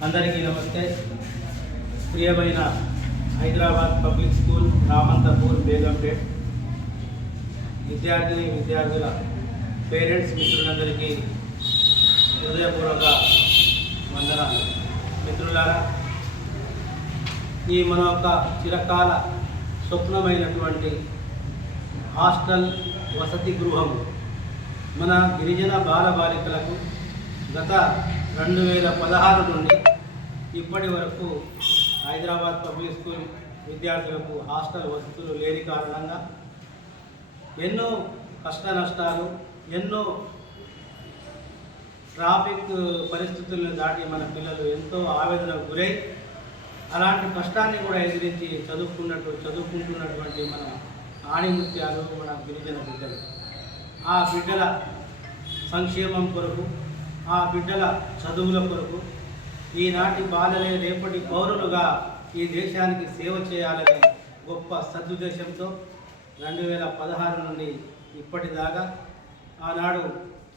అందరికీ నమస్తే. ప్రియమైన హైదరాబాద్ పబ్లిక్ స్కూల్ రామంతపూర్ బేగంపేట్ విద్యార్థిని విద్యార్థుల పేరెంట్స్ మిత్రులందరికీ హృదయపూర్వక వందనాలు మిత్రులారా ఈ మన యొక్క చిరకాల స్వప్నమైనటువంటి హాస్టల్ వసతి గృహం మన గిరిజన బాలబాలికలకు గత రెండు వేల పదహారు నుండి ఇప్పటి వరకు హైదరాబాద్ పబ్లిక్ స్కూల్ విద్యార్థులకు హాస్టల్ వసతులు లేని కారణంగా ఎన్నో కష్ట నష్టాలు ఎన్నో ట్రాఫిక్ పరిస్థితులను దాటి మన పిల్లలు ఎంతో ఆవేదనకు గురై అలాంటి కష్టాన్ని కూడా ఎదిరించి చదువుకున్నట్టు చదువుకుంటున్నటువంటి మన ఆణిముత్యాలు మన గిరిజన బిడ్డలు. ఆ బిడ్డల సంక్షేమం కొరకు ఆ బిడ్డల చదువుల కొరకు ఈనాటి బాలలే రేపటి పౌరులుగా ఈ దేశానికి సేవ చేయాలనే గొప్ప సదుద్దేశంతో రెండు వేల పదహారు నుండి ఇప్పటిదాకా ఆనాడు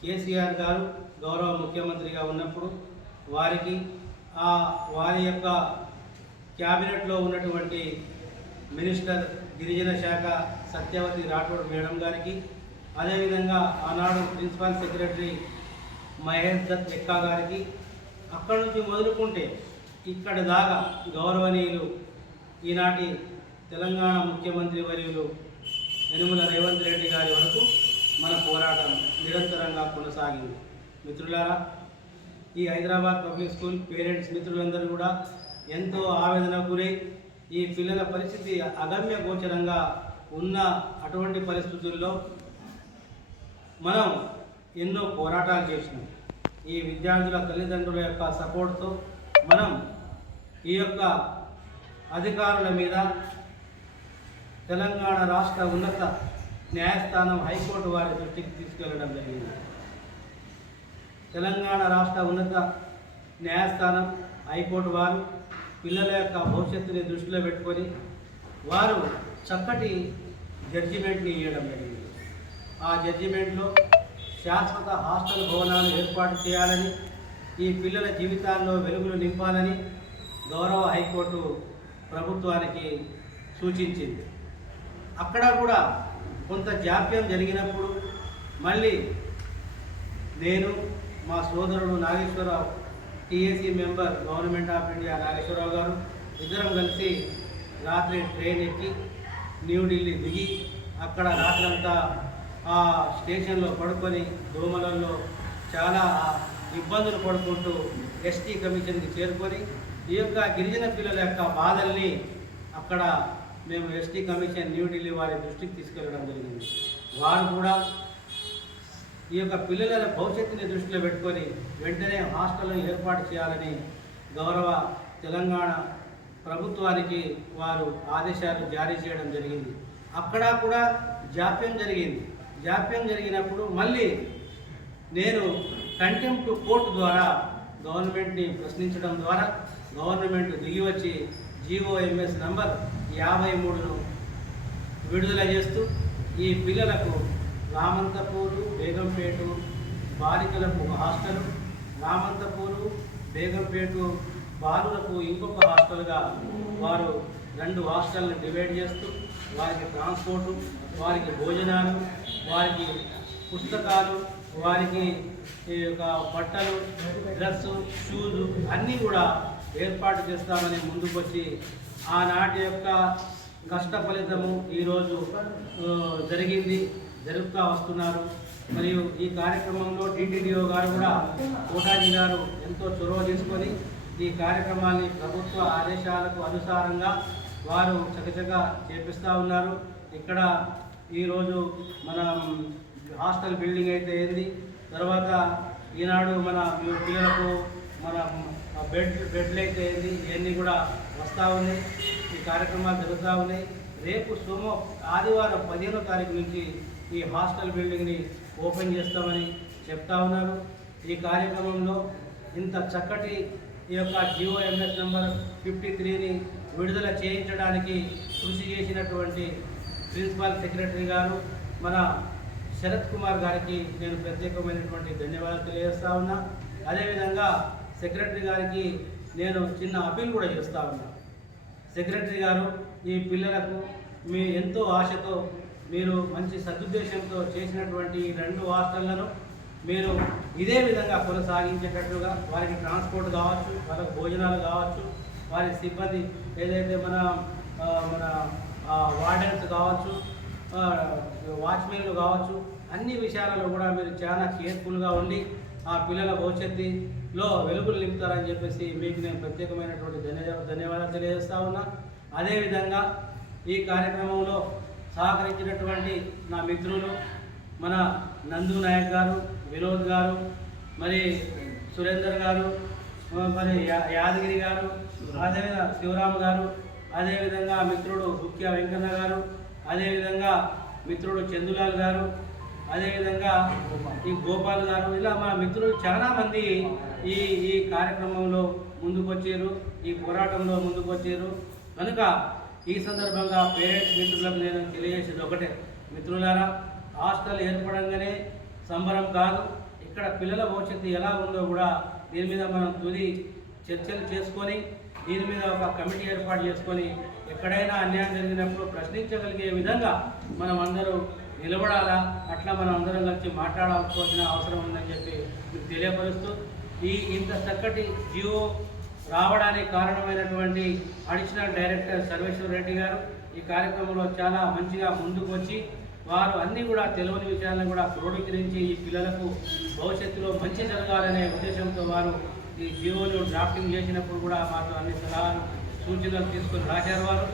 కేసీఆర్ గారు గౌరవ ముఖ్యమంత్రిగా ఉన్నప్పుడు వారికి ఆ వారి యొక్క క్యాబినెట్లో ఉన్నటువంటి మినిస్టర్ గిరిజన శాఖ సత్యవతి రాఠోడ్ మేడం గారికి అదేవిధంగా ఆనాడు ప్రిన్సిపల్ సెక్రటరీ మహేష్ దత్ ఎక్కా గారికి అక్కడి నుంచి మొదలుకుంటే ఇక్కడ దాకా గౌరవనీయులు ఈనాటి తెలంగాణ ముఖ్యమంత్రి వర్యులు యనుమల రేవంత్ రెడ్డి గారి వరకు మన పోరాటం నిరంతరంగా కొనసాగింది. మిత్రులారా ఈ హైదరాబాద్ పబ్లిక్ స్కూల్ పేరెంట్స్ మిత్రులందరూ కూడా ఎంతో ఆవేదన గురై ఈ పిల్లల పరిస్థితి అగమ్య గోచరంగా ఉన్న అటువంటి పరిస్థితుల్లో మనం ఎన్నో పోరాటాలు చేసినాం. ఈ విద్యార్థుల తల్లిదండ్రుల యొక్క సపోర్ట్తో మనం ఈ యొక్క అధికారుల మీద తెలంగాణ రాష్ట్ర ఉన్నత న్యాయస్థానం హైకోర్టు వారి దృష్టికి తీసుకెళ్ళడం జరిగింది. తెలంగాణ రాష్ట్ర ఉన్నత న్యాయస్థానం హైకోర్టు వారు పిల్లల యొక్క భవిష్యత్తుని దృష్టిలో పెట్టుకొని వారు చక్కటి జడ్జిమెంట్ని ఇవ్వడం జరిగింది. ఆ జడ్జిమెంట్లో శాశ్వత హాస్టల్ భవనాలు ఏర్పాటు చేయాలని ఈ పిల్లల జీవితాల్లో వెలుగులు నింపాలని గౌరవ హైకోర్టు ప్రభుత్వానికి సూచించింది. అక్కడ కూడా కొంత జాప్యం జరిగినప్పుడు మళ్ళీ నేను మా సోదరుడు Nageswararao TAC member government of India Nageswararao గారు ఇద్దరం కలిసి రాత్రి ట్రైన్ ఎక్కి న్యూఢిల్లీ దిగి అక్కడ రాత్రంతా ఆ స్టేషన్లో పడుకొని దోమలలో చాలా ఇబ్బందులు పడుకుంటూ ఎస్టీ కమిషన్కి చేరుకొని ఈ యొక్క గిరిజన పిల్లల యొక్క బాధల్ని అక్కడ మేము ఎస్టీ కమిషన్ న్యూఢిల్లీ వారి దృష్టికి తీసుకెళ్ళడం జరిగింది. వారు కూడా ఈ యొక్క పిల్లల భవిష్యత్తుని దృష్టిలో పెట్టుకొని వెంటనే హాస్టల్ను ఏర్పాటు చేయాలని గౌరవ తెలంగాణ ప్రభుత్వానికి వారు ఆదేశాలు జారీ చేయడం జరిగింది. అక్కడ కూడా జాప్యం జరిగింది. జాప్యం జరిగినప్పుడు మళ్ళీ నేను కంటెంప్ట్ కోర్టు ద్వారా గవర్నమెంట్ని ప్రశ్నించడం ద్వారా గవర్నమెంట్ దిగి వచ్చి జీఓఎంఎస్ నంబర్ యాభై మూడును విడుదల చేస్తూ ఈ పిల్లలకు రామంతపూరు బేగంపేటు బాలికలకు ఒక హాస్టల్ రామంతపూరు బేగంపేటు బాలులకు ఇంకొక హాస్టల్గా వారు రెండు హాస్టల్ని డివైడ్ చేస్తూ వారికి ట్రాన్స్పోర్టు వారికి భోజనాలు వారికి పుస్తకాలు వారికి ఈ యొక్క బట్టలు డ్రెస్సు షూజు అన్నీ కూడా ఏర్పాటు చేస్తామని ముందుకొచ్చి ఆనాటి యొక్క కష్ట ఫలితము ఈరోజు జరిగింది జరుగుతూ వస్తున్నారు. మరియు ఈ కార్యక్రమంలో టీటీడీఓ గారు కూడా కోటాజీ గారు ఎంతో చొరవ తీసుకొని ఈ కార్యక్రమాన్ని ప్రభుత్వ ఆదేశాలకు అనుసారంగా వారు చకచక చేపిస్తూ ఉన్నారు. ఇక్కడ ఈరోజు మనం హాస్టల్ బిల్డింగ్ అయితే ఏంది? తర్వాత ఈనాడు మన పిల్లలకు మన బెడ్ బెడ్లు అయితే ఏంది? ఇవన్నీ కూడా వస్తూ ఉన్నాయి. ఈ కార్యక్రమాలు జరుగుతూ ఉన్నాయి. రేపు సోమ ఆదివారం పదిహేనో తారీఖు నుంచి ఈ హాస్టల్ బిల్డింగ్ని ఓపెన్ చేస్తామని చెప్తా ఉన్నారు. ఈ కార్యక్రమంలో ఇంత చక్కటి ఈ యొక్క జిఓఎంఎస్ నెంబర్ ఫిఫ్టీ త్రీని విడుదల చేయించడానికి కృషి చేసినటువంటి ప్రిన్సిపాల్ సెక్రటరీ గారు మన శరత్ కుమార్ గారికి నేను ప్రత్యేకమైనటువంటి ధన్యవాదాలు తెలియజేస్తా ఉన్నా. అదేవిధంగా సెక్రటరీ గారికి నేను చిన్న అప్పీల్ కూడా చేస్తా ఉన్నా. సెక్రటరీ గారు ఈ పిల్లలకు మీ ఎంతో ఆశతో మీరు మంచి సదుద్దేశంతో చేసినటువంటి ఈ రెండు హాస్టళ్ళను మీరు ఇదే విధంగా కొనసాగించేటట్లుగా వారికి ట్రాన్స్పోర్ట్ కావచ్చు వాళ్ళకి భోజనాలు కావచ్చు వారి సిబ్బంది ఏదైతే మన మన వార్డెన్స్ కావచ్చు వాచ్మెన్లు కావచ్చు అన్ని విషయాలలో కూడా మీరు చాలా కేర్ఫుల్గా ఉండి ఆ పిల్లల భవిష్యత్తులో వెలుగులు నింపుతారని చెప్పేసి మీకు నేను ప్రత్యేకమైనటువంటి ధన్య ధన్యవాదాలు తెలియజేస్తా ఉన్నా. అదేవిధంగా ఈ కార్యక్రమంలో సహకరించినటువంటి నా మిత్రులు మన నందు నాయక్ గారు వినోద్ గారు మరి సురేందర్ గారు మరి యాదగిరి గారు అదేవిధంగా శివరామ్ గారు అదేవిధంగా మిత్రుడు ముఖ్య వెంకన్న గారు అదేవిధంగా మిత్రుడు చందులాల్ గారు అదేవిధంగా ఈ గోపాల్ గారు ఇలా మా మిత్రులు చాలామంది ఈ ఈ కార్యక్రమంలో ముందుకొచ్చారు ఈ పోరాటంలో ముందుకొచ్చారు. కనుక ఈ సందర్భంగా పేరెంట్స్ మిత్రులకు నేను తెలియజేసేది ఒకటే. మిత్రులారా హాస్టల్ ఏర్పడంగానే సంబరం కాదు ఇక్కడ పిల్లల భవిష్యత్తు ఎలా ఉందో కూడా దీని మీద మనం తుది చర్చలు చేసుకొని దీని మీద ఒక కమిటీ ఏర్పాటు చేసుకొని ఎక్కడైనా అన్యాయం జరిగినప్పుడు ప్రశ్నించగలిగే విధంగా మనం అందరూ నిలబడాలా? అట్లా మనం అందరం కలిసి మాట్లాడాల్సిన అవసరం ఉందని చెప్పి మీకు తెలియపరుస్తూ ఈ ఇంత చక్కటి జియో రావడానికి కారణమైనటువంటి అడిషనల్ డైరెక్టర్ సర్వేశ్వర రెడ్డి గారు ఈ కార్యక్రమంలో చాలా మంచిగా ముందుకు వచ్చి వారు అన్ని కూడా తెలియని విషయాలను కూడా క్రోడీకరించి ఈ పిల్లలకు భవిష్యత్తులో మంచి జరగాలనే ఉద్దేశంతో వారు ఈ జీవోలు డ్రాఫ్టింగ్ చేసినప్పుడు కూడా మాకు అన్ని సలహాలు సూచనలు తీసుకొని రాశారు వారు.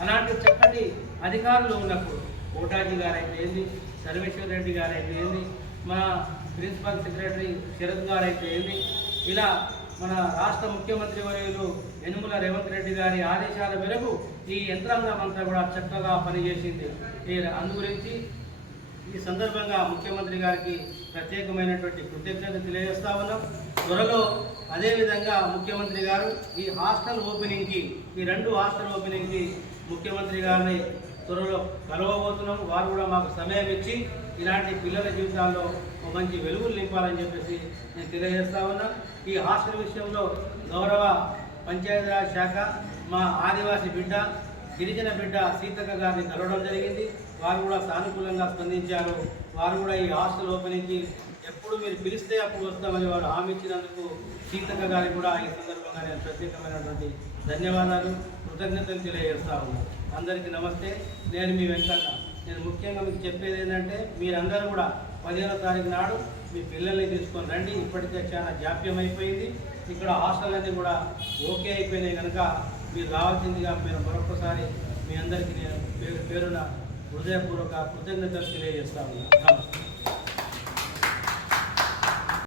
అలాంటి చక్కటి అధికారులు ఉన్నప్పుడు కోటాజీ గారు అయితే ఏంది సర్వేశ్వర రెడ్డి గారు అయితే ఏంది మన ప్రిన్సిపల్ సెక్రటరీ శరత్ గారు అయితే ఏంది ఇలా మన రాష్ట్ర ముఖ్యమంత్రి వర్యులు యనుమల రేవంత్ రెడ్డి గారి ఆదేశాల మేరకు ఈ యంత్రాంగం అంతా కూడా చక్కగా పనిచేసింది. ఈ అందు గురించి ఈ సందర్భంగా ముఖ్యమంత్రి గారికి ప్రత్యేకమైనటువంటి కృతజ్ఞత తెలియజేస్తా ఉన్నాం. త్వరలో అదేవిధంగా ముఖ్యమంత్రి గారు ఈ హాస్టల్ ఓపెనింగ్కి ఈ రెండు హాస్టల్ ఓపెనింగ్కి ముఖ్యమంత్రి గారిని త్వరలో కలవబోతున్నాం. వారు కూడా మాకు సమయం ఇచ్చి ఇలాంటి పిల్లల జీవితాల్లో ఒక మంచి వెలుగులు నింపాలని చెప్పేసి నేను తెలియజేస్తా ఉన్నా. ఈ హాస్టల్ విషయంలో గౌరవ పంచాయతీరాజ్ శాఖ మా ఆదివాసీ బిడ్డ గిరిజన బిడ్డ సీతక్క గారిని కలవడం జరిగింది. వారు కూడా సానుకూలంగా స్పందించారు. వారు కూడా ఈ హాస్టల్ ఓపెనింగ్కి ఎప్పుడు మీరు పిలిస్తే అప్పుడు వస్తామని వారు హామీ ఇచ్చినందుకు సీతక్క గారికి కూడా ఈ సందర్భంగా నేను ప్రత్యేకమైనటువంటి ధన్యవాదాలు కృతజ్ఞతలు తెలియజేస్తా ఉన్నాను అందరికీ నమస్తే. నేను మీ వెంకన్న. నేను ముఖ్యంగా మీకు చెప్పేది ఏంటంటే మీరందరూ కూడా పదిహేనో తారీఖు నాడు మీ పిల్లల్ని తీసుకొని రండి. ఇప్పటికే చాలా జాప్యం అయిపోయింది ఇక్కడ హాస్టల్ అన్నీ కూడా ఓకే అయిపోయినాయి కనుక మీరు రావాల్సిందిగా మీరు మరొకసారి మీ అందరికీ నేను పేరు పేరున హృదయపూర్వక కృతజ్ఞతలు తెలియజేస్తా ఉన్నాను నమస్తే.